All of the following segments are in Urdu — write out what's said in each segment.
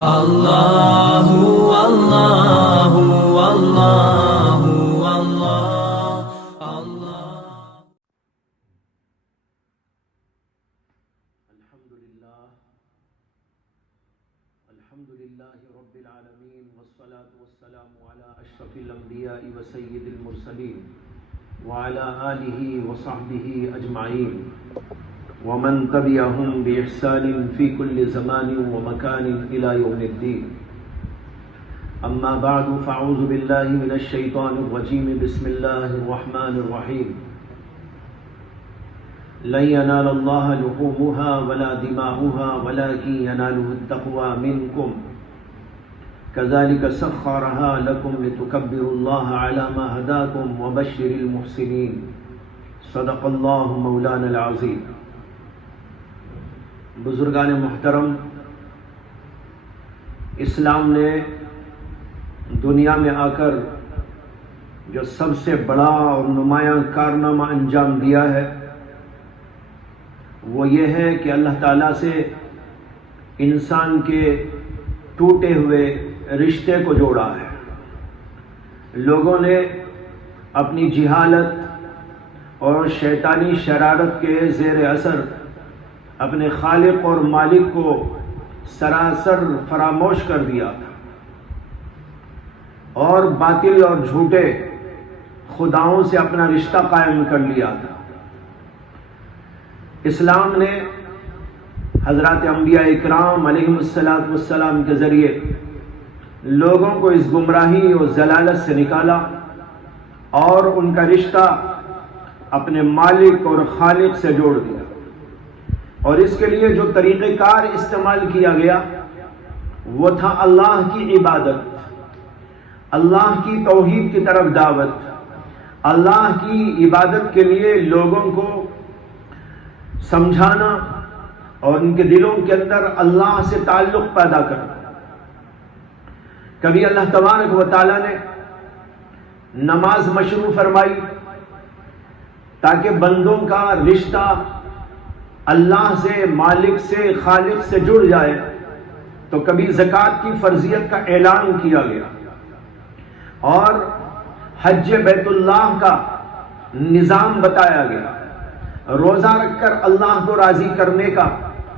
اللہ اللہ اللہ اللہ اللہ۔ الحمد للہ رب العالمین والصلاة والسلام علی اشرف الانبیاء وسید المرسلین وعلی آلہ وصحبہ اجمعین ومن تبعهم بإحسان في كل زمان ومكان إلى يوم الدين. أما بعد فأعوذ بالله من الشيطان الرجيم. بسم الله الرحمن الرحيم. لن ينال الله لحومها ولا دماؤها ولكن يناله التقوى منكم كذلك سخرها لكم لتكبروا الله على ما هداكم وبشر المحسنين. صدق الله مولانا العظيم. بزرگان محترم، اسلام نے دنیا میں آ کر جو سب سے بڑا اور نمایاں کارنامہ انجام دیا ہے وہ یہ ہے کہ اللہ تعالیٰ سے انسان کے ٹوٹے ہوئے رشتے کو جوڑا ہے۔ لوگوں نے اپنی جہالت اور شیطانی شرارت کے زیر اثر اپنے خالق اور مالک کو سراسر فراموش کر دیا تھا اور باطل اور جھوٹے خداؤں سے اپنا رشتہ قائم کر لیا تھا۔ اسلام نے حضرات انبیاء اکرام علیہم السلام کے ذریعے لوگوں کو اس گمراہی اور ضلالت سے نکالا اور ان کا رشتہ اپنے مالک اور خالق سے جوڑ دیا، اور اس کے لیے جو طریقہ کار استعمال کیا گیا وہ تھا اللہ کی عبادت، اللہ کی توحید کی طرف دعوت، اللہ کی عبادت کے لیے لوگوں کو سمجھانا اور ان کے دلوں کے اندر اللہ سے تعلق پیدا کرنا۔ کبھی اللہ تبارک و تعالیٰ نے نماز مشروع فرمائی تاکہ بندوں کا رشتہ اللہ سے، مالک سے، خالق سے جڑ جائے، تو کبھی زکوٰۃ کی فرضیت کا اعلان کیا گیا اور حج بیت اللہ کا نظام بتایا گیا، روزہ رکھ کر اللہ کو راضی کرنے کا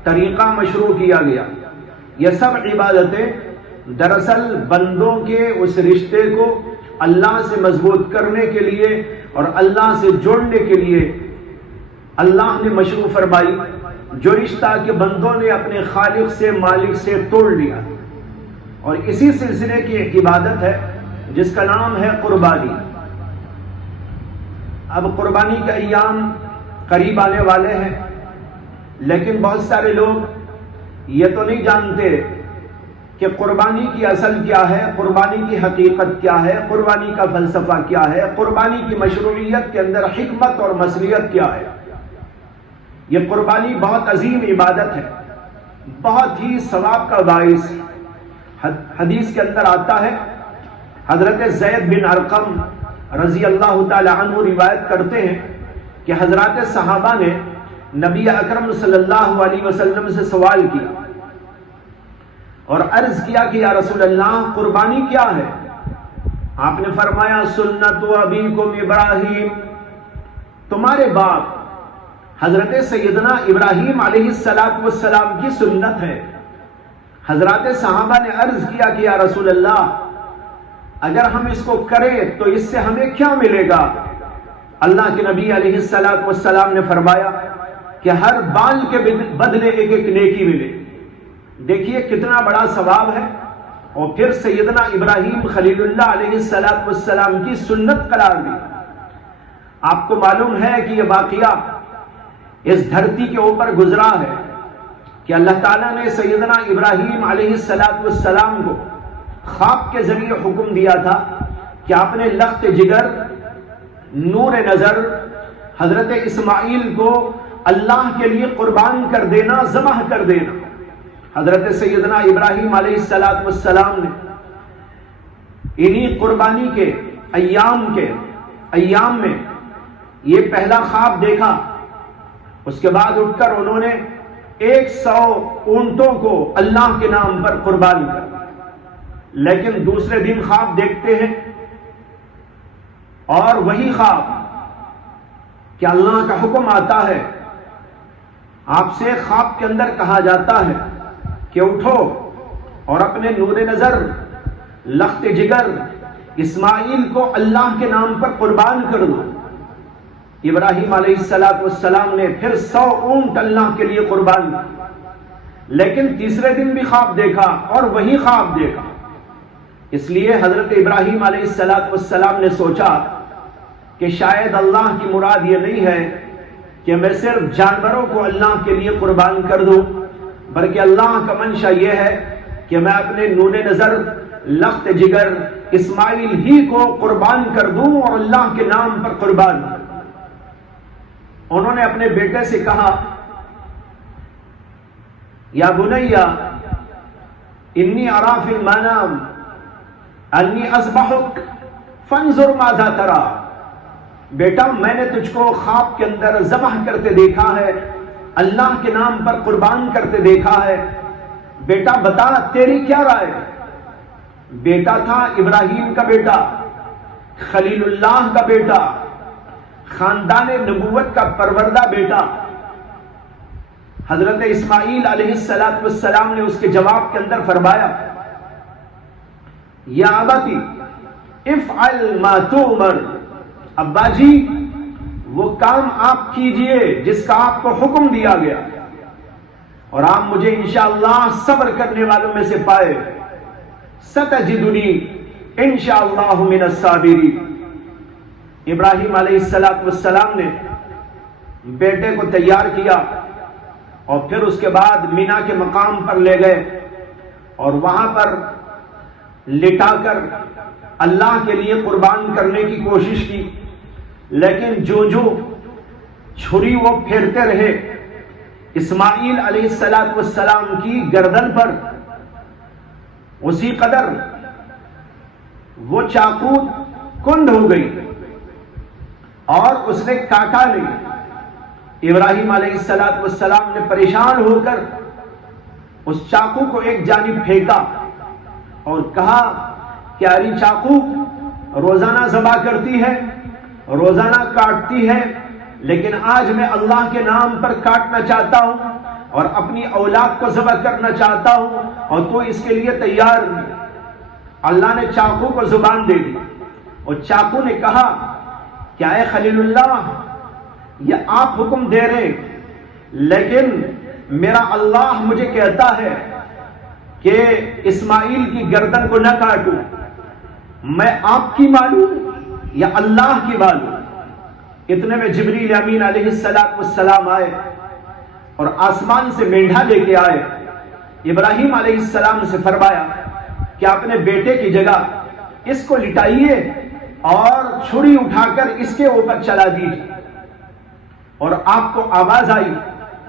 طریقہ مشروع کیا گیا۔ یہ سب عبادتیں دراصل بندوں کے اس رشتے کو اللہ سے مضبوط کرنے کے لیے اور اللہ سے جوڑنے کے لیے اللہ نے مشروع فرمائی، جو رشتہ کہ بندوں نے اپنے خالق سے، مالک سے توڑ لیا، اور اسی سلسلے کی ایک عبادت ہے جس کا نام ہے قربانی۔ اب قربانی کے ایام قریب آنے والے ہیں، لیکن بہت سارے لوگ یہ تو نہیں جانتے کہ قربانی کی اصل کیا ہے، قربانی کی حقیقت کیا ہے، قربانی کا فلسفہ کیا ہے، قربانی کی مشروعیت کے اندر حکمت اور مصلحت کیا ہے۔ یہ قربانی بہت عظیم عبادت ہے، بہت ہی ثواب کا باعث۔ حدیث کے اندر آتا ہے، حضرت زید بن ارقم رضی اللہ تعالی عنہ روایت کرتے ہیں کہ حضرات صحابہ نے نبی اکرم صلی اللہ علیہ وسلم سے سوال کیا اور عرض کیا کہ یا رسول اللہ، قربانی کیا ہے؟ آپ نے فرمایا، سنت ابیکم ابراہیم، تمہارے باپ حضرت سیدنا ابراہیم علیہ السلام کی سنت ہے۔ حضرات صحابہ نے عرض کیا کہ یا رسول اللہ، اگر ہم اس کو کریں تو اس سے ہمیں کیا ملے گا؟ اللہ کے نبی علیہ السلام نے فرمایا کہ ہر بال کے بدلے ایک ایک نیکی ملے۔ دیکھیے کتنا بڑا ثواب ہے، اور پھر سیدنا ابراہیم خلیل اللہ علیہ السلام کی سنت قرار دی۔ آپ کو معلوم ہے کہ یہ واقعہ اس دھرتی کے اوپر گزرا ہے کہ اللہ تعالیٰ نے سیدنا ابراہیم علیہ السلام کو خواب کے ذریعے حکم دیا تھا کہ اپنے لخت جگر، نور نظر حضرت اسماعیل کو اللہ کے لیے قربان کر دینا، ذبح کر دینا۔ حضرت سیدنا ابراہیم علیہ السلام نے انہی قربانی کے ایام میں یہ پہلا خواب دیکھا۔ اس کے بعد اٹھ کر انہوں نے 100 اونٹوں کو اللہ کے نام پر قربان کر، لیکن دوسرے دن خواب دیکھتے ہیں اور وہی خواب کہ اللہ کا حکم آتا ہے، آپ سے خواب کے اندر کہا جاتا ہے کہ اٹھو اور اپنے نور نظر لخت جگر اسماعیل کو اللہ کے نام پر قربان کر دو۔ ابراہیم علیہ السلام نے پھر 100 اونٹ اللہ کے لیے قربان کیے، لیکن تیسرے دن بھی خواب دیکھا اور وہی خواب دیکھا۔ اس لیے حضرت ابراہیم علیہ السلام نے سوچا کہ شاید اللہ کی مراد یہ نہیں ہے کہ میں صرف جانوروں کو اللہ کے لیے قربان کر دوں، بلکہ اللہ کا منشا یہ ہے کہ میں اپنے نور نظر لخت جگر اسماعیل ہی کو قربان کر دوں اور اللہ کے نام پر قربان کر دوں۔ انہوں نے اپنے بیٹے سے کہا، یا بنیا انی ارا فی المنام انی اذبحک فانظر ماذا تری، بیٹا میں نے تجھ کو خواب کے اندر ذبح کرتے دیکھا ہے، اللہ کے نام پر قربان کرتے دیکھا ہے، بیٹا بتا تیری کیا رائے؟ بیٹا تھا ابراہیم کا بیٹا، خلیل اللہ کا بیٹا، خاندان نبوت کا پروردہ بیٹا۔ حضرت اسماعیل علیہ السلام نے اس کے جواب کے اندر فرمایا، یا ابتی افعل ما تؤمر، ابا جی وہ کام آپ کیجئے جس کا آپ کو حکم دیا گیا، اور آپ مجھے انشاءاللہ صبر کرنے والوں میں سے پائے، ستجدنی انشاءاللہ من الصابرین۔ ابراہیم علیہ السلام نے بیٹے کو تیار کیا اور پھر اس کے بعد مینا کے مقام پر لے گئے اور وہاں پر لٹا کر اللہ کے لیے قربان کرنے کی کوشش کی، لیکن جو چھری وہ پھیرتے رہے اسماعیل علیہ السلام کی گردن پر، اسی قدر وہ چاقو کند ہو گئی اور اس نے کاٹا نہیں۔ ابراہیم علیہ السلام نے پریشان ہو کر اس چاقو کو ایک جانب پھینکا اور کہا کہ اری چاقو روزانہ ذبح کرتی ہے، روزانہ کاٹتی ہے، لیکن آج میں اللہ کے نام پر کاٹنا چاہتا ہوں اور اپنی اولاد کو ذبح کرنا چاہتا ہوں، اور تو اس کے لیے تیار نہیں۔ اللہ نے چاقو کو زبان دے دی اور چاقو نے کہا، کیا اے خلیل اللہ، یہ آپ حکم دے رہے لیکن میرا اللہ مجھے کہتا ہے کہ اسماعیل کی گردن کو نہ کاٹوں، میں آپ کی مانوں یا اللہ کی مانوں؟ اتنے میں جبریل امین علیہ السلام آئے اور آسمان سے مینڈھا لے کے آئے۔ ابراہیم علیہ السلام سے فرمایا کہ اپنے بیٹے کی جگہ اس کو لٹائیے اور چھری اٹھا کر اس کے اوپر چلا دیجیے، اور آپ کو آواز آئی،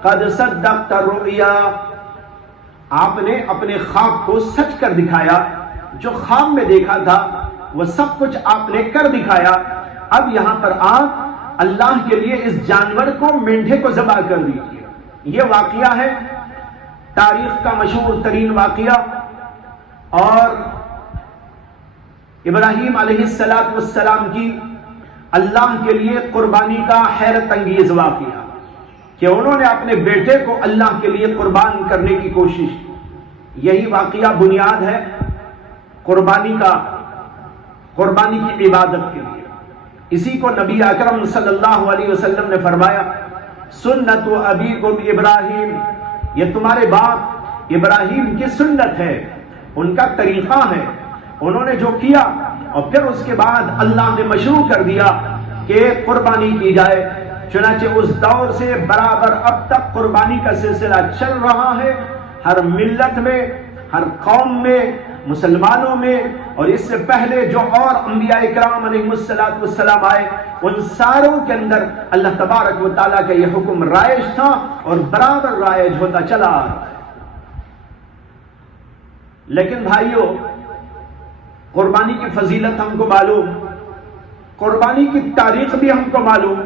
قد صدقت الرؤیا، آپ نے اپنے خواب کو سچ کر دکھایا، جو خواب میں دیکھا تھا وہ سب کچھ آپ نے کر دکھایا۔ اب یہاں پر آپ اللہ کے لیے اس جانور کو، مینڈھے کو ذبح کر دیجیے۔ یہ واقعہ ہے تاریخ کا مشہور ترین واقعہ، اور ابراہیم علیہ السلام کی اللہ کے لیے قربانی کا حیرت انگیز واقعہ کہ انہوں نے اپنے بیٹے کو اللہ کے لیے قربان کرنے کی کوشش کی۔ یہی واقعہ بنیاد ہے قربانی کی عبادت کے لیے۔ اسی کو نبی اکرم صلی اللہ علیہ وسلم نے فرمایا، سنت ابیکم ابراہیم، یہ تمہارے باپ ابراہیم کی سنت ہے، ان کا طریقہ ہے، انہوں نے جو کیا، اور پھر اس کے بعد اللہ نے مشروع کر دیا کہ قربانی کی جائے۔ چنانچہ اس دور سے برابر اب تک قربانی کا سلسلہ چل رہا ہے، ہر ملت میں، ہر قوم میں، مسلمانوں میں، اور اس سے پہلے جو اور انبیاء کرام علیہ السلام آئے ان ساروں کے اندر اللہ تبارک و تعالیٰ کا یہ حکم رائج تھا اور برابر رائج ہوتا چلا آ رہا ہے۔ لیکن بھائیوں، قربانی کی فضیلت ہم کو معلوم، قربانی کی تاریخ بھی ہم کو معلوم،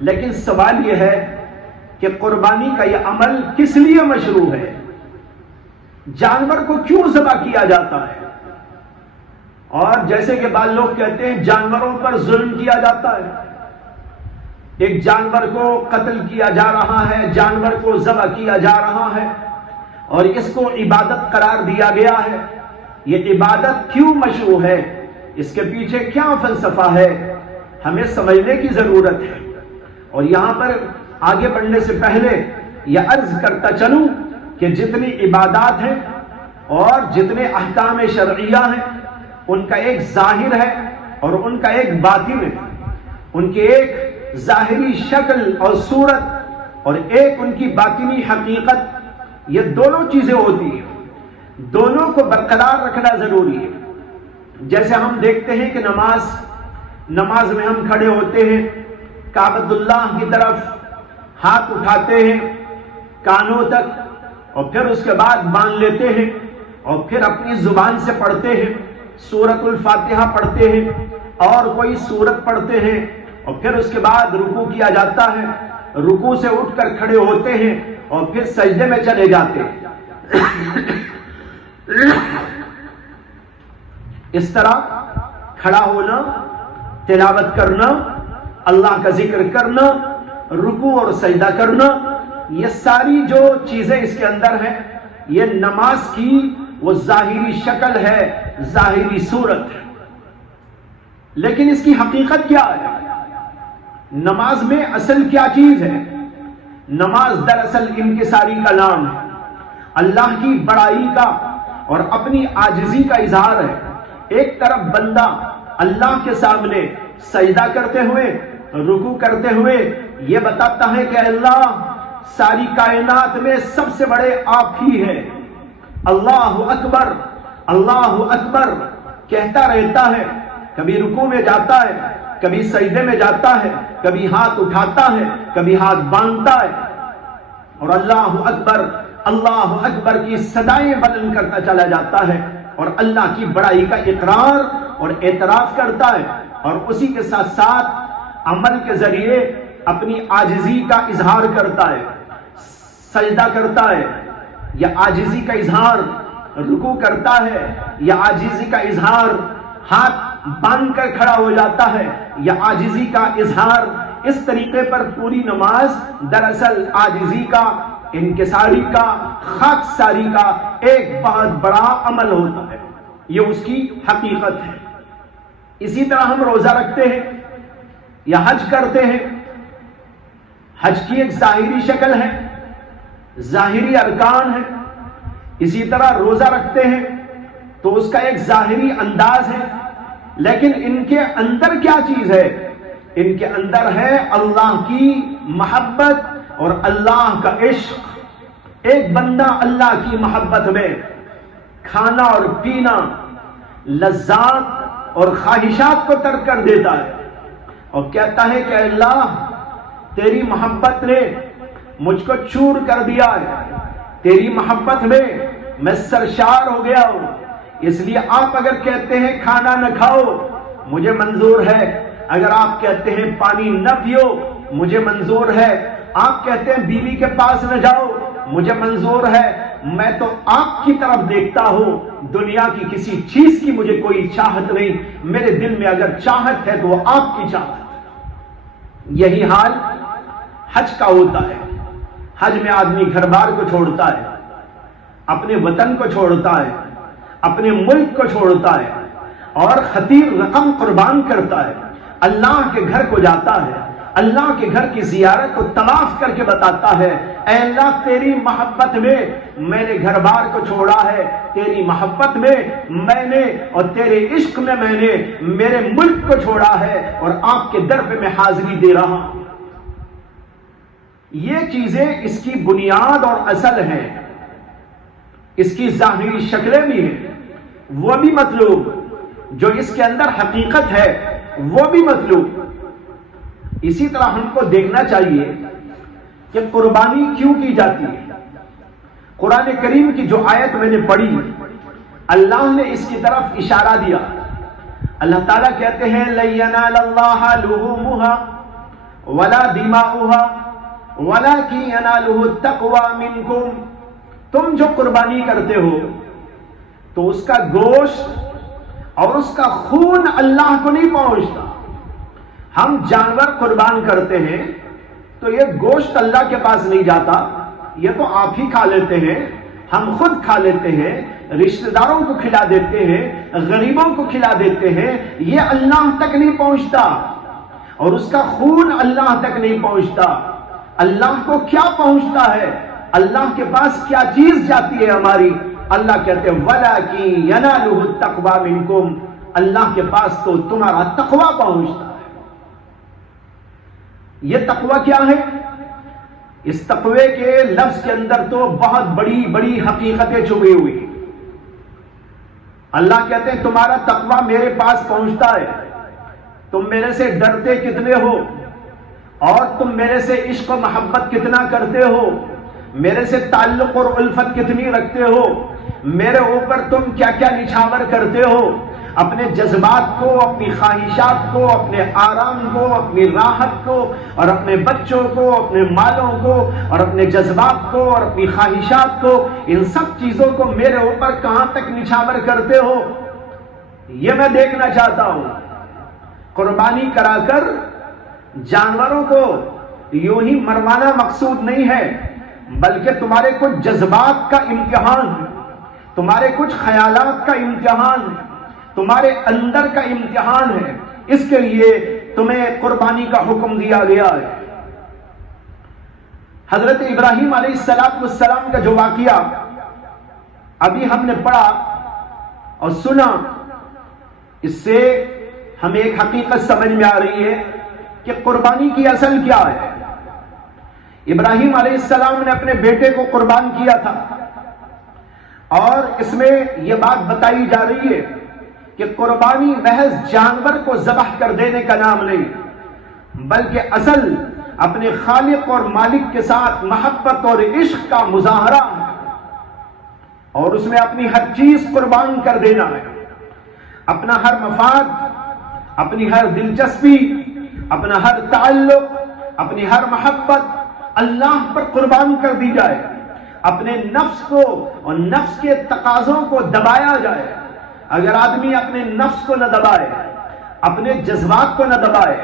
لیکن سوال یہ ہے کہ قربانی کا یہ عمل کس لیے مشروع ہے، جانور کو کیوں ذبح کیا جاتا ہے۔ اور جیسے کہ بعض لوگ کہتے ہیں جانوروں پر ظلم کیا جاتا ہے، ایک جانور کو قتل کیا جا رہا ہے، جانور کو ذبح کیا جا رہا ہے اور اس کو عبادت قرار دیا گیا ہے۔ یہ عبادت کیوں مشروع ہے، اس کے پیچھے کیا فلسفہ ہے، ہمیں سمجھنے کی ضرورت ہے۔ اور یہاں پر آگے بڑھنے سے پہلے یہ عرض کرتا چلوں کہ جتنی عبادات ہیں اور جتنے احکام شرعیہ ہیں ان کا ایک ظاہر ہے اور ان کا ایک باطن ہے، ان کی ایک ظاہری شکل اور صورت اور ایک ان کی باطنی حقیقت، یہ دونوں چیزیں ہوتی ہیں، دونوں کو برقرار رکھنا ضروری ہے۔ جیسے ہم دیکھتے ہیں کہ نماز میں ہم کھڑے ہوتے ہیں، کعبۃ اللہ کی طرف ہاتھ اٹھاتے ہیں کانوں تک اور پھر اس کے بعد باندھ لیتے ہیں اور پھر اپنی زبان سے پڑھتے ہیں، سورۃ الفاتحہ پڑھتے ہیں اور کوئی سورت پڑھتے ہیں اور پھر اس کے بعد رکوع کیا جاتا ہے، رکوع سے اٹھ کر کھڑے ہوتے ہیں اور پھر سجدے میں چلے جاتے ہیں۔ اس طرح کھڑا ہونا، تلاوت کرنا، اللہ کا ذکر کرنا، رکوع اور سجدہ کرنا، یہ ساری جو چیزیں اس کے اندر ہیں یہ نماز کی وہ ظاہری شکل ہے، ظاہری صورت ہے۔ لیکن اس کی حقیقت کیا ہے؟ نماز میں اصل کیا چیز ہے؟ نماز دراصل انکساری کا نام ہے، اللہ کی بڑائی کا اور اپنی عاجزی کا اظہار ہے۔ ایک طرف بندہ اللہ کے سامنے سجدہ کرتے ہوئے، رکوع کرتے ہوئے یہ بتاتا ہے کہ اللہ، ساری کائنات میں سب سے بڑے آپ ہی ہیں، اللہ اکبر اللہ اکبر کہتا رہتا ہے، کبھی رکوع میں جاتا ہے، کبھی سجدے میں جاتا ہے، کبھی ہاتھ اٹھاتا ہے، کبھی ہاتھ باندھتا ہے اور اللہ اکبر کی صدائیں بلند کرتا چلا جاتا ہے اور اللہ کی بڑائی کا اقرار اور اعتراف کرتا ہے، اور اسی کے ساتھ ساتھ عمل کے ذریعے اپنی عاجزی کا اظہار کرتا ہے، سجدہ کرتا ہے یا عاجزی کا اظہار، رکوع کرتا ہے یا عاجزی کا اظہار، ہاتھ باندھ کر کھڑا ہو جاتا ہے یا عاجزی کا اظہار۔ اس طریقے پر پوری نماز دراصل عاجزی کا، انکساری کا، خاکساری کا ایک بہت بڑا عمل ہوتا ہے، یہ اس کی حقیقت ہے۔ اسی طرح ہم روزہ رکھتے ہیں یا حج کرتے ہیں، حج کی ایک ظاہری شکل ہے، ظاہری ارکان ہے۔ اسی طرح روزہ رکھتے ہیں تو اس کا ایک ظاہری انداز ہے، لیکن ان کے اندر کیا چیز ہے؟ ان کے اندر ہے اللہ کی محبت اور اللہ کا عشق۔ ایک بندہ اللہ کی محبت میں کھانا اور پینا، لذات اور خواہشات کو ترک کر دیتا ہے اور کہتا ہے کہ اللہ، تیری محبت نے مجھ کو چور کر دیا ہے، تیری محبت میں میں سرشار ہو گیا ہوں، اس لیے آپ اگر کہتے ہیں کھانا نہ کھاؤ مجھے منظور ہے، اگر آپ کہتے ہیں پانی نہ پیو مجھے منظور ہے، آپ کہتے ہیں بیوی کے پاس نہ جاؤ مجھے منظور ہے، میں تو آپ کی طرف دیکھتا ہوں، دنیا کی کسی چیز کی مجھے کوئی چاہت نہیں، میرے دل میں اگر چاہت ہے تو وہ آپ کی چاہت ہے۔ یہی حال حج کا ہوتا ہے۔ حج میں آدمی گھر بار کو چھوڑتا ہے، اپنے وطن کو چھوڑتا ہے، اپنے ملک کو چھوڑتا ہے اور خطیر رقم قربان کرتا ہے، اللہ کے گھر کو جاتا ہے، اللہ کے گھر کی زیارت کو طواف کر کے بتاتا ہے، اے اللہ تیری محبت میں میں نے گھر بار کو چھوڑا ہے، تیری محبت میں میں نے اور تیرے عشق میں میں نے میرے ملک کو چھوڑا ہے اور آپ کے در پہ میں حاضری دے رہا ہوں۔ یہ چیزیں اس کی بنیاد اور اصل ہیں، اس کی ظاہری شکلیں بھی ہیں، وہ بھی مطلوب، جو اس کے اندر حقیقت ہے وہ بھی مطلوب۔ اسی طرح ہم کو دیکھنا چاہیے کہ قربانی کیوں کی جاتی ہے۔ قرآن کریم کی جو آیت میں نے پڑھی، اللہ نے اس کی طرف اشارہ دیا۔ اللہ تعالیٰ کہتے ہیں لَن يَنَالَ اللَّهَ لُحُومُهَا وَلَا دِمَاؤُهَا وَلَكِنْ يَنَالُهُ التَّقْوَى مِنْكُمْ، تم جو قربانی کرتے ہو تو اس کا گوشت اور اس کا خون اللہ کو نہیں پہنچتا۔ ہم جانور قربان کرتے ہیں تو یہ گوشت اللہ کے پاس نہیں جاتا، یہ تو آپ ہی کھا لیتے ہیں، ہم خود کھا لیتے ہیں، رشتہ داروں کو کھلا دیتے ہیں، غریبوں کو کھلا دیتے ہیں، یہ اللہ تک نہیں پہنچتا، اور اس کا خون اللہ تک نہیں پہنچتا۔ اللہ کو کیا پہنچتا ہے؟ اللہ کے پاس کیا چیز جاتی ہے ہماری؟ اللہ کہتے ہیں وَلَكِنْ يَنَالُهُ التَّقْوَى مِنْكُمْ، اللہ کے پاس تو تمہارا تقوی پہنچتا ہے۔ یہ تقوی کیا ہے؟ اس تقوی کے لفظ کے اندر تو بہت بڑی بڑی حقیقتیں چھپی ہوئی۔ اللہ کہتے ہیں تمہارا تقوی میرے پاس پہنچتا ہے، تم میرے سے ڈرتے کتنے ہو، اور تم میرے سے عشق و محبت کتنا کرتے ہو، میرے سے تعلق اور الفت کتنی رکھتے ہو، میرے اوپر تم کیا کیا نچھاور کرتے ہو، اپنے جذبات کو، اپنی خواہشات کو، اپنے آرام کو، اپنی راحت کو، اور اپنے بچوں کو، اپنے مالوں کو، اور اپنے جذبات کو اور اپنی خواہشات کو، ان سب چیزوں کو میرے اوپر کہاں تک نچھاور کرتے ہو، یہ میں دیکھنا چاہتا ہوں۔ قربانی کرا کر جانوروں کو یوں ہی مروانا مقصود نہیں ہے، بلکہ تمہارے کچھ جذبات کا امتحان ہے، تمہارے کچھ خیالات کا امتحان ہے، تمہارے اندر کا امتحان ہے، اس کے لیے تمہیں قربانی کا حکم دیا گیا ہے۔ حضرت ابراہیم علیہ السلام کا جو واقعہ ابھی ہم نے پڑھا اور سنا، اس سے ہمیں ایک حقیقت سمجھ میں آ رہی ہے کہ قربانی کی اصل کیا ہے۔ ابراہیم علیہ السلام نے اپنے بیٹے کو قربان کیا تھا، اور اس میں یہ بات بتائی جا رہی ہے کہ قربانی محض جانور کو ذبح کر دینے کا نام نہیں، بلکہ اصل اپنے خالق اور مالک کے ساتھ محبت اور عشق کا مظاہرہ ہے، اور اس میں اپنی ہر چیز قربان کر دینا ہے، اپنا ہر مفاد، اپنی ہر دلچسپی، اپنا ہر تعلق، اپنی ہر محبت اللہ پر قربان کر دی جائے، اپنے نفس کو اور نفس کے تقاضوں کو دبایا جائے۔ اگر آدمی اپنے نفس کو نہ دبائے، اپنے جذبات کو نہ دبائے،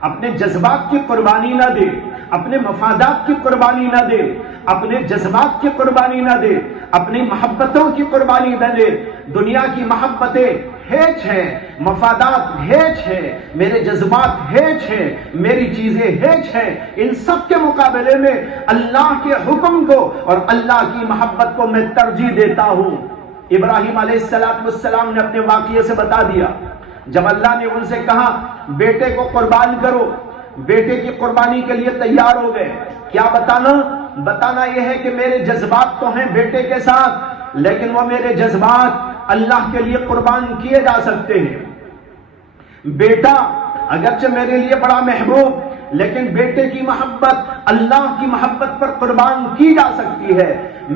اپنے جذبات کی قربانی نہ دے، اپنے مفادات کی قربانی نہ دے، اپنے جذبات کی قربانی نہ دے، اپنی محبتوں کی قربانی نہ دے، دنیا کی محبتیں ہیچ ہیں، مفادات ہیچ ہیں، میرے جذبات ہیچ ہیں، میری چیزیں ہیچ ہیں، ان سب کے مقابلے میں اللہ کے حکم کو اور اللہ کی محبت کو میں ترجیح دیتا ہوں۔ ابراہیم علیہ السلام نے اپنے واقعے سے بتا دیا، جب اللہ نے ان سے کہا بیٹے کو قربان کرو، بیٹے کی قربانی کے لیے تیار ہو گئے۔ کیا بتانا یہ ہے کہ میرے جذبات تو ہیں بیٹے کے ساتھ، لیکن وہ میرے جذبات اللہ کے لیے قربان کیے جا سکتے ہیں۔ بیٹا اگرچہ میرے لیے بڑا محبوب، لیکن بیٹے کی محبت اللہ کی محبت پر قربان کی جا سکتی ہے۔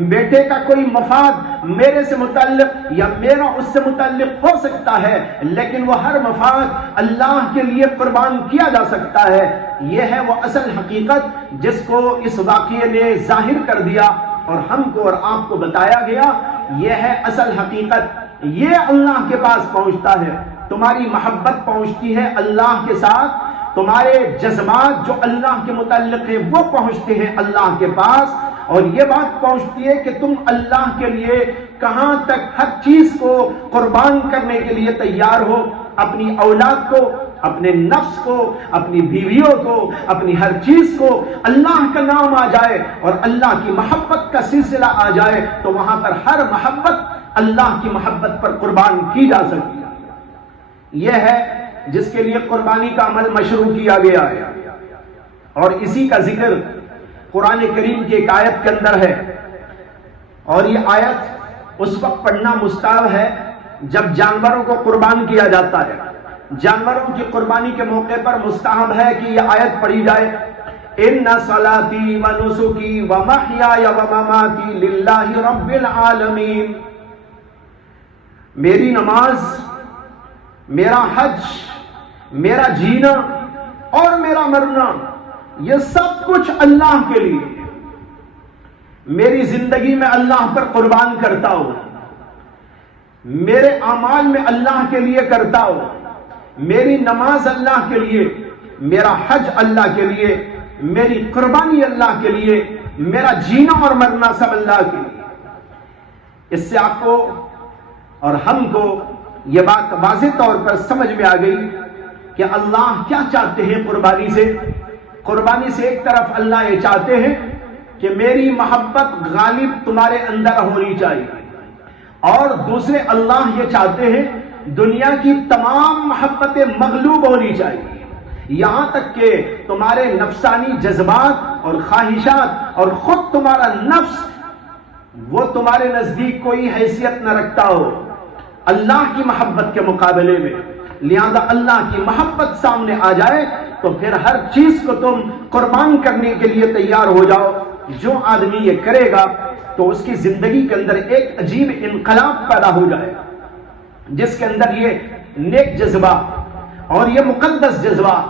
بیٹے کا کوئی مفاد میرے سے متعلق یا میرا اس سے متعلق ہو سکتا ہے، لیکن وہ ہر مفاد اللہ کے لیے قربان کیا جا سکتا ہے۔ یہ ہے وہ اصل حقیقت جس کو اس واقعے نے ظاہر کر دیا اور ہم کو اور آپ کو بتایا گیا۔ یہ ہے اصل حقیقت، یہ اللہ کے پاس پہنچتا ہے۔ تمہاری محبت پہنچتی ہے اللہ کے ساتھ، تمہارے جذبات جو اللہ کے متعلق ہیں وہ پہنچتے ہیں اللہ کے پاس، اور یہ بات پہنچتی ہے کہ تم اللہ کے لیے کہاں تک ہر چیز کو قربان کرنے کے لیے تیار ہو، اپنی اولاد کو، اپنے نفس کو، اپنی بیویوں کو، اپنی ہر چیز کو اللہ کا نام آ جائے اور اللہ کی محبت کا سلسلہ آ جائے تو وہاں پر ہر محبت اللہ کی محبت پر قربان کی جا سکتی ہے۔ یہ ہے جس کے لیے قربانی کا عمل مشروع کیا گیا ہے، اور اسی کا ذکر قرآن کریم کی ایک آیت کے اندر ہے، اور یہ آیت اس وقت پڑھنا مستحب ہے جب جانوروں کو قربان کیا جاتا ہے۔ جانوروں کی قربانی کے موقع پر مستحب ہے کہ یہ آیت پڑھی جائے، ان صلاتی و نسکی و محیای و مماتی للہ رب العالمین۔ میری نماز، میرا حج، میرا جینا اور میرا مرنا یہ سب کچھ اللہ کے لیے، میری زندگی میں اللہ پر قربان کرتا ہوں، میرے اعمال میں اللہ کے لیے کرتا ہوں، میری نماز اللہ کے لیے، میرا حج اللہ کے لیے، میری قربانی اللہ کے لیے، میرا جینا اور مرنا سب اللہ کے لیے۔ اس سے آپ کو اور ہم کو یہ بات واضح طور پر سمجھ میں آ گئی کہ اللہ کیا چاہتے ہیں قربانی سے۔ قربانی سے ایک طرف اللہ یہ چاہتے ہیں کہ میری محبت غالب تمہارے اندر ہونی چاہیے، اور دوسرے اللہ یہ چاہتے ہیں دنیا کی تمام محبتیں مغلوب ہونی چاہیے، یہاں تک کہ تمہارے نفسانی جذبات اور خواہشات اور خود تمہارا نفس وہ تمہارے نزدیک کوئی حیثیت نہ رکھتا ہو اللہ کی محبت کے مقابلے میں۔ لہذا اللہ کی محبت سامنے آ جائے تو پھر ہر چیز کو تم قربان کرنے کے لیے تیار ہو جاؤ۔ جو آدمی یہ کرے گا تو اس کی زندگی کے اندر ایک عجیب انقلاب پیدا ہو جائے، جس کے اندر یہ نیک جذبہ اور یہ مقدس جذبہ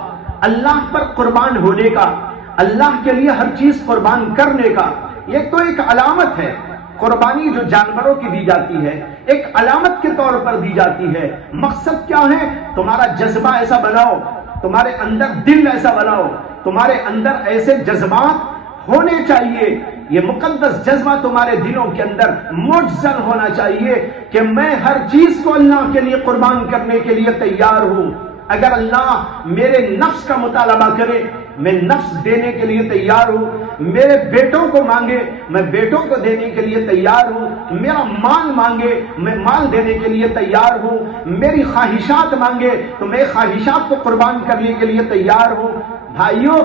اللہ پر قربان ہونے کا، اللہ کے لیے ہر چیز قربان کرنے کا، یہ تو ایک علامت ہے۔ قربانی جو جانوروں کی دی جاتی ہے ایک علامت کے طور پر دی جاتی ہے۔ مقصد کیا ہے؟ تمہارا جذبہ ایسا بناؤ، تمہارے اندر دل ایسا بناؤ، تمہارے اندر ایسے جذبات ہونے چاہیے، یہ مقدس جذبہ تمہارے دلوں کے اندر مجزن ہونا چاہیے کہ میں ہر چیز کو اللہ کے لیے قربان کرنے کے لیے تیار ہوں۔ اگر اللہ میرے نفس کا مطالبہ کرے میں نفس دینے کے لیے تیار ہوں، میرے بیٹوں کو مانگے میں بیٹوں کو دینے کے لیے تیار ہوں، میرا مال مانگے میں مال دینے کے لیے تیار ہوں، میری خواہشات مانگے تو میں خواہشات کو قربان کرنے کے لیے تیار ہوں۔ بھائیوں،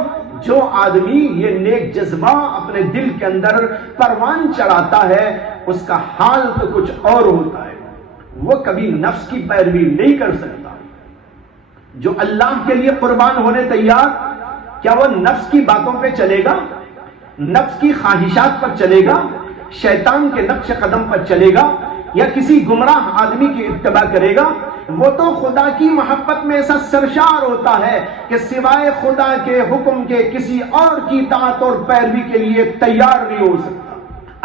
جو آدمی یہ نیک جذبہ اپنے دل کے اندر پروان چڑھاتا ہے اس کا حال تو کچھ اور ہوتا ہے، وہ کبھی نفس کی پیروی نہیں کر سکتا۔ جو اللہ کے لیے قربان ہونے تیار، کیا وہ نفس کی باتوں پہ چلے گا، نفس کی خواہشات پر چلے گا، شیطان کے نقش قدم پر چلے گا، یا کسی گمراہ آدمی کی اتباع کرے گا؟ وہ تو خدا کی محبت میں ایسا سرشار ہوتا ہے کہ سوائے خدا کے حکم کے کسی اور کی اطاعت اور پیروی کے لیے تیار نہیں ہو سکتا۔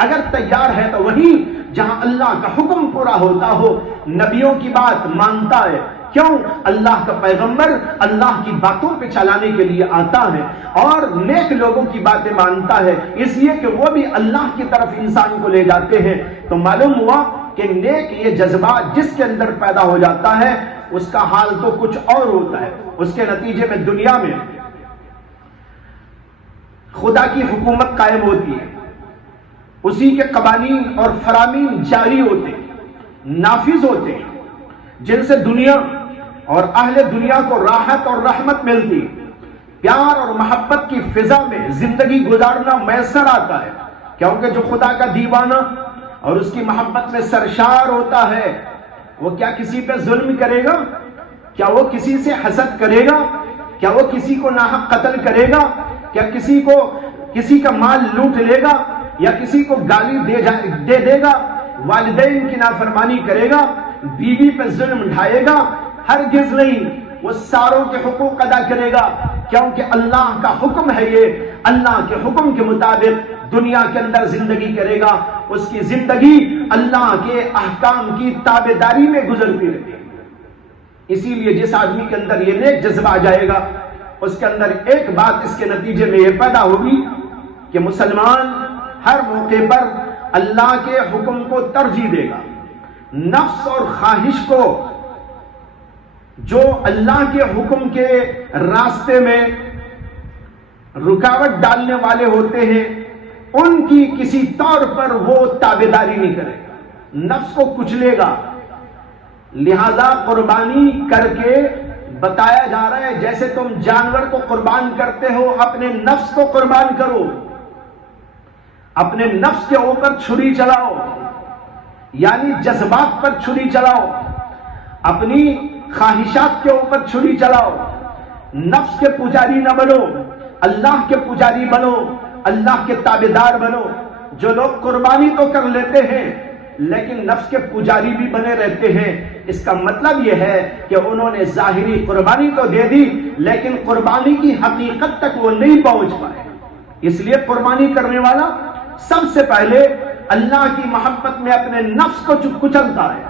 اگر تیار ہے تو وہی جہاں اللہ کا حکم پورا ہوتا ہو، نبیوں کی بات مانتا ہے۔ کیوں؟ اللہ کا پیغمبر اللہ کی باتوں پہ چلانے کے لیے آتا ہے اور نیک لوگوں کی باتیں مانتا ہے، اس لیے کہ وہ بھی اللہ کی طرف انسان کو لے جاتے ہیں۔ تو معلوم ہوا کہ نیک یہ جذبہ جس کے اندر پیدا ہو جاتا ہے اس کا حال تو کچھ اور ہوتا ہے۔ اس کے نتیجے میں دنیا میں خدا کی حکومت قائم ہوتی ہے، اسی کے قوانین اور فرامین جاری ہوتے نافذ ہوتے ہیں، جن سے دنیا اور اہل دنیا کو راحت اور رحمت ملتی، پیار اور محبت کی فضا میں زندگی گزارنا میسر آتا ہے۔ کیونکہ جو خدا کا دیوانہ اور اس کی محبت میں سرشار ہوتا ہے وہ کیا کسی پہ ظلم کرے گا؟ کیا وہ کسی سے حسد کرے گا؟ کیا وہ کسی کو ناحق قتل کرے گا؟ کیا کسی کا مال لوٹ لے گا یا کسی کو گالی دے گا؟ والدین کی نافرمانی کرے گا؟ بیوی پہ ظلم ڈھائے گا؟ ہرگز نہیں، وہ ساروں کے حقوق ادا کرے گا، کیونکہ اللہ کا حکم ہے یہ۔ اللہ کے حکم کے مطابق دنیا کے اندر زندگی کرے گا، اس کی زندگی اللہ کے احکام کی تابعداری میں گزرتی رہے گی۔ اسی لیے جس آدمی کے اندر یہ نیک جذبہ آ جائے گا اس کے اندر ایک بات اس کے نتیجے میں یہ پیدا ہوگی کہ مسلمان ہر موقع پر اللہ کے حکم کو ترجیح دے گا۔ نفس اور خواہش کو جو اللہ کے حکم کے راستے میں رکاوٹ ڈالنے والے ہوتے ہیں ان کی کسی طور پر وہ تابعداری نہیں کرے گا، نفس کو کچلے گا۔ لہذا قربانی کر کے بتایا جا رہا ہے جیسے تم جانور کو قربان کرتے ہو اپنے نفس کو قربان کرو، اپنے نفس کے اوپر چھری چلاؤ، یعنی جذبات پر چھری چلاؤ، اپنی خواہشات کے اوپر چھری چلاؤ۔ نفس کے پجاری نہ بنو، اللہ کے پجاری بنو، اللہ کے تابعدار بنو۔ جو لوگ قربانی تو کر لیتے ہیں لیکن نفس کے پجاری بھی بنے رہتے ہیں۔ اس کا مطلب یہ ہے کہ انہوں نے ظاہری قربانی تو دے دی لیکن قربانی کی حقیقت تک وہ نہیں پہنچ پائے۔ اس لیے قربانی کرنے والا سب سے پہلے اللہ کی محبت میں اپنے نفس کو کچلتا ہے،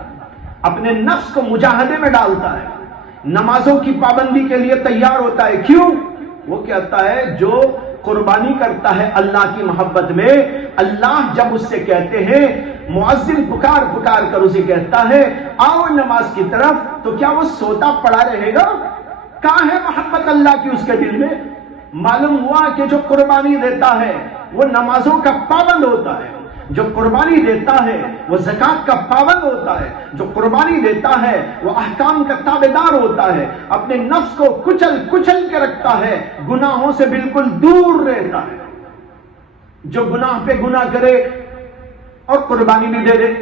اپنے نفس کو مجاہدے میں ڈالتا ہے، نمازوں کی پابندی کے لیے تیار ہوتا ہے۔ کیوں؟ وہ کہتا ہے جو قربانی کرتا ہے اللہ کی محبت میں، اللہ جب اس سے کہتے ہیں، مؤذن پکار پکار کر اسے کہتا ہے آؤ نماز کی طرف، تو کیا وہ سوتا پڑا رہے گا؟ کہاں ہے محبت اللہ کی اس کے دل میں؟ معلوم ہوا کہ جو قربانی دیتا ہے وہ نمازوں کا پابند ہوتا ہے، جو قربانی دیتا ہے وہ زکوٰۃ کا پابند ہوتا ہے، جو قربانی دیتا ہے وہ احکام کا تابعدار ہوتا ہے، اپنے نفس کو کچل کچل کے رکھتا ہے، گناہوں سے بالکل دور رہتا ہے۔ جو گناہ پہ گناہ کرے اور قربانی بھی دے دے،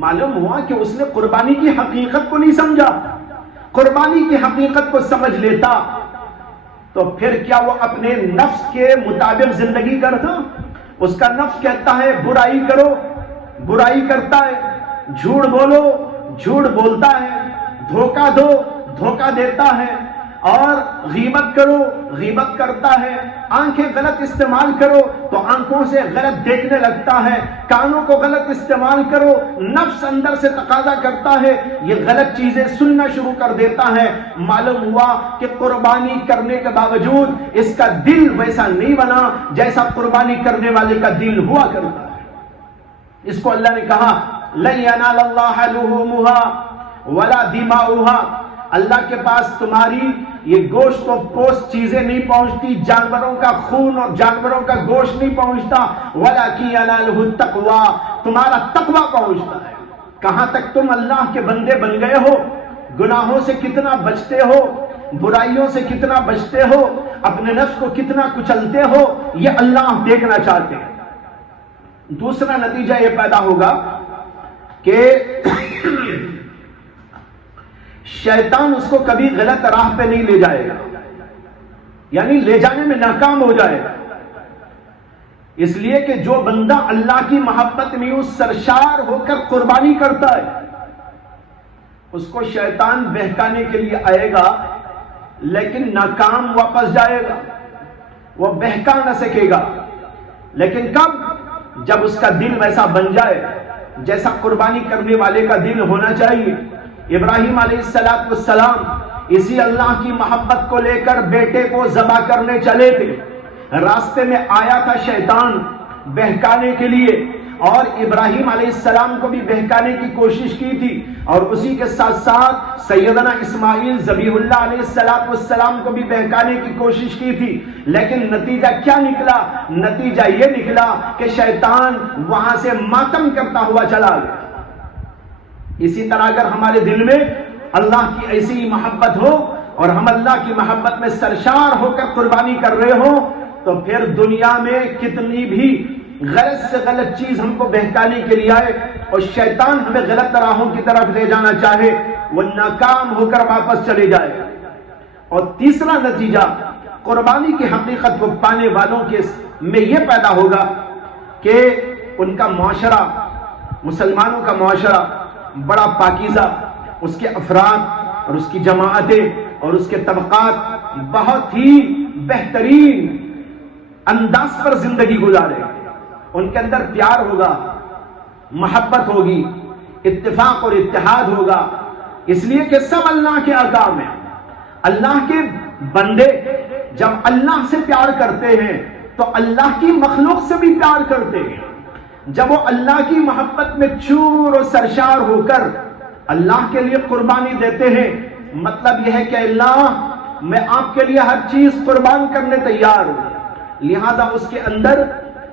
معلوم ہوا کہ اس نے قربانی کی حقیقت کو نہیں سمجھا۔ قربانی کی حقیقت کو سمجھ لیتا تو پھر کیا وہ اپنے نفس کے مطابق زندگی کرتا؟ اس کا نفس کہتا ہے برائی کرو، برائی کرتا ہے، جھوٹ بولو، جھوٹ بولتا ہے، دھوکہ دو، دھوکہ دیتا ہے، اور غیبت کرو، غیبت کرتا ہے، آنکھیں غلط استعمال کرو تو آنکھوں سے غلط دیکھنے لگتا ہے، کانوں کو غلط استعمال کرو، نفس اندر سے تقاضا کرتا ہے، یہ غلط چیزیں سننا شروع کر دیتا ہے۔ معلوم ہوا کہ قربانی کرنے کے باوجود اس کا دل ویسا نہیں بنا جیسا قربانی کرنے والے کا دل ہوا کرتا ہے۔ اس کو اللہ نے کہا لَن يَنَالَ اللَّهَ لُحُومُهَا وَلَا دِمَاؤُهَا، اللہ کے پاس تمہاری یہ گوشت و پوست چیزیں نہیں پہنچتی، جانوروں کا خون اور جانوروں کا گوشت نہیں پہنچتا، وَلَكِنْ يَنَالُهُ التَّقْوَىٰ، تمہارا تقویٰ پہنچتا ہے۔ کہاں تک تم اللہ کے بندے بن گئے ہو، گناہوں سے کتنا بچتے ہو، برائیوں سے کتنا بچتے ہو، اپنے نفس کو کتنا کچلتے ہو، یہ اللہ دیکھنا چاہتے ہیں۔ دوسرا نتیجہ یہ پیدا ہوگا کہ شیطان اس کو کبھی غلط راہ پہ نہیں لے جائے گا، یعنی لے جانے میں ناکام ہو جائے گا۔ اس لیے کہ جو بندہ اللہ کی محبت میں اس سرشار ہو کر قربانی کرتا ہے، اس کو شیطان بہکانے کے لیے آئے گا لیکن ناکام واپس جائے گا، وہ بہکا نہ سکے گا۔ لیکن کب؟ جب اس کا دل ویسا بن جائے جیسا قربانی کرنے والے کا دل ہونا چاہیے۔ ابراہیم علیہ السلام اسی اللہ کی محبت کو لے کر بیٹے کو ذبح کرنے چلے تھے، راستے میں آیا تھا شیطان بہکانے کے لیے، اور ابراہیم علیہ السلام کو بھی بہکانے کی کوشش کی تھی، اور اسی کے ساتھ ساتھ سیدنا اسماعیل ذبیح اللہ علیہ السلام کو بھی بہکانے کی کوشش کی تھی۔ لیکن نتیجہ کیا نکلا؟ نتیجہ یہ نکلا کہ شیطان وہاں سے ماتم کرتا ہوا چلا گیا۔ اسی طرح اگر ہمارے دل میں اللہ کی ایسی محبت ہو اور ہم اللہ کی محبت میں سرشار ہو کر قربانی کر رہے ہوں، تو پھر دنیا میں کتنی بھی غلط سے غلط چیز ہم کو بہکانے کے لیے آئے اور شیطان ہمیں غلط راہوں کی طرف لے جانا چاہے، وہ ناکام ہو کر واپس چلے جائے۔ اور تیسرا نتیجہ قربانی کی حقیقت کو پانے والوں کے میں یہ پیدا ہوگا کہ ان کا معاشرہ، مسلمانوں کا معاشرہ بڑا پاکیزہ، اس کے افراد اور اس کی جماعتیں اور اس کے طبقات بہت ہی بہترین انداز پر زندگی گزارے، ان کے اندر پیار ہوگا، محبت ہوگی، اتفاق اور اتحاد ہوگا، اس لیے کہ سب اللہ کے احکام ہیں۔ اللہ کے بندے جب اللہ سے پیار کرتے ہیں تو اللہ کی مخلوق سے بھی پیار کرتے ہیں۔ جب وہ اللہ کی محبت میں چور اور سرشار ہو کر اللہ کے لیے قربانی دیتے ہیں، مطلب یہ ہے کہ اللہ میں آپ کے لیے ہر چیز قربان کرنے تیار ہوں، لہذا اس کے اندر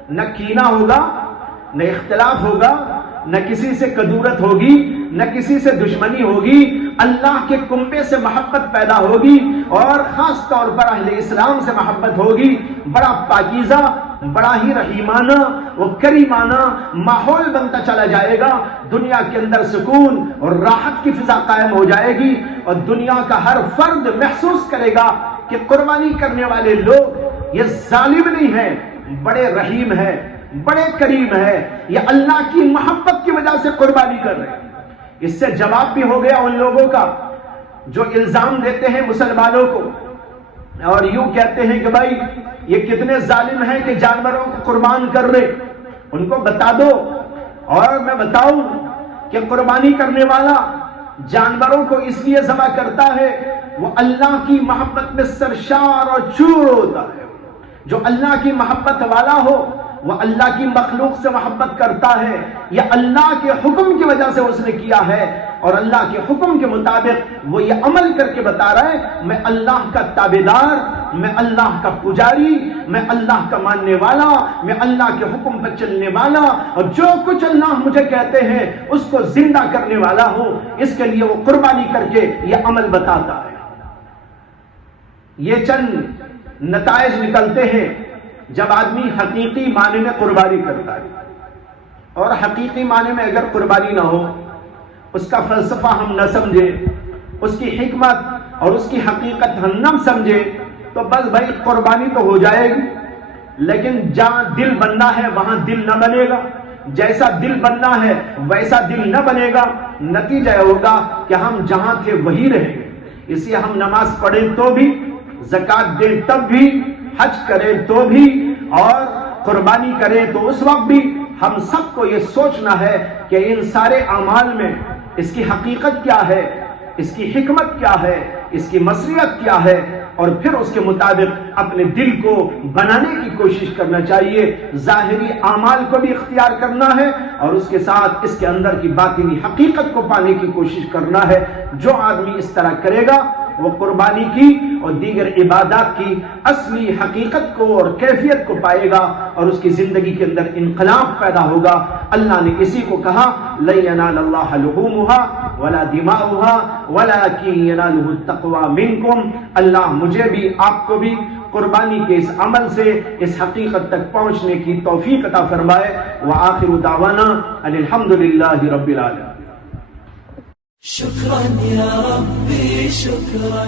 نہ کینہ ہوگا، نہ اختلاف ہوگا، نہ کسی سے کدورت ہوگی، نہ کسی سے دشمنی ہوگی، اللہ کے کنبے سے محبت پیدا ہوگی، اور خاص طور پر اہل اسلام سے محبت ہوگی۔ بڑا پاکیزہ، بڑا ہی رحیمانہ و کریمانہ ماحول بنتا چلا جائے گا، دنیا کے اندر سکون اور راحت کی فضا قائم ہو جائے گی، اور دنیا کا ہر فرد محسوس کرے گا کہ قربانی کرنے والے لوگ یہ ظالم نہیں ہیں، بڑے رحیم ہیں، بڑے قریب ہے، یہ اللہ کی محبت کی وجہ سے قربانی کر رہے ہیں۔ اس سے جواب بھی ہو گیا ان لوگوں کا جو الزام دیتے ہیں مسلمانوں کو اور یوں کہتے ہیں کہ بھائی یہ کتنے ظالم ہیں کہ جانوروں کو قربان کر رہے۔ ان کو بتا دو اور میں بتاؤں کہ قربانی کرنے والا جانوروں کو اس لیے ذبح کرتا ہے وہ اللہ کی محبت میں سرشار اور چور ہوتا ہے۔ جو اللہ کی محبت والا ہو وہ اللہ کی مخلوق سے محبت کرتا ہے، یہ اللہ کے حکم کی وجہ سے اس نے کیا ہے اور اللہ کے حکم کے مطابق وہ یہ عمل کر کے بتا رہا ہے میں اللہ کا تابعدار، میں اللہ کا پجاری، میں اللہ کا ماننے والا، میں اللہ کے حکم پر چلنے والا، اور جو کچھ اللہ مجھے کہتے ہیں اس کو زندہ کرنے والا ہوں۔ اس کے لیے وہ قربانی کر کے یہ عمل بتاتا ہے۔ یہ چند نتائج نکلتے ہیں جب آدمی حقیقی معنی میں قربانی کرتا ہے، اور حقیقی معنی میں اگر قربانی نہ ہو، اس کا فلسفہ ہم نہ سمجھے، اس کی حکمت اور اس کی حقیقت ہم نہ سمجھے تو بس بھائی قربانی تو ہو جائے گی لیکن جہاں دل بننا ہے وہاں دل نہ بنے گا، جیسا دل بننا ہے ویسا دل نہ بنے گا، نتیجہ ہوگا کہ ہم جہاں تھے وہی رہیں گے۔ اس لیے ہم نماز پڑھیں تو بھی، زکوٰۃ دیں تب بھی، حج کریں تو بھی اور قربانی کریں تو اس وقت بھی ہم سب کو یہ سوچنا ہے کہ ان سارے اعمال میں اس کی حقیقت کیا ہے، اس کی حکمت کیا ہے، اس کی مصلحت کیا ہے، اور پھر اس کے مطابق اپنے دل کو بنانے کی کوشش کرنا چاہیے۔ ظاہری اعمال کو بھی اختیار کرنا ہے اور اس کے ساتھ اس کے اندر کی باطنی حقیقت کو پانے کی کوشش کرنا ہے۔ جو آدمی اس طرح کرے گا وہ قربانی کی اور دیگر عبادات کی اصلی حقیقت کو اور کیفیت کو پائے گا اور اس کی زندگی کے اندر انقلاب پیدا ہوگا۔ اللہ نے اسی کو کہا لَن يَنَالَ اللَّهَ لُحُومُهَا وَلَا دِمَاؤُهَا وَلَٰكِن يَنَالُهُ التَّقْوَىٰ مِنكُمْ۔ اللہ مجھے بھی آپ کو بھی قربانی کے اس عمل سے اس حقیقت تک پہنچنے کی توفیق عطا فرمائے۔ وآخر دعوانا ان الحمد للہ رب العالمین۔ شكرا يا ربي شكرا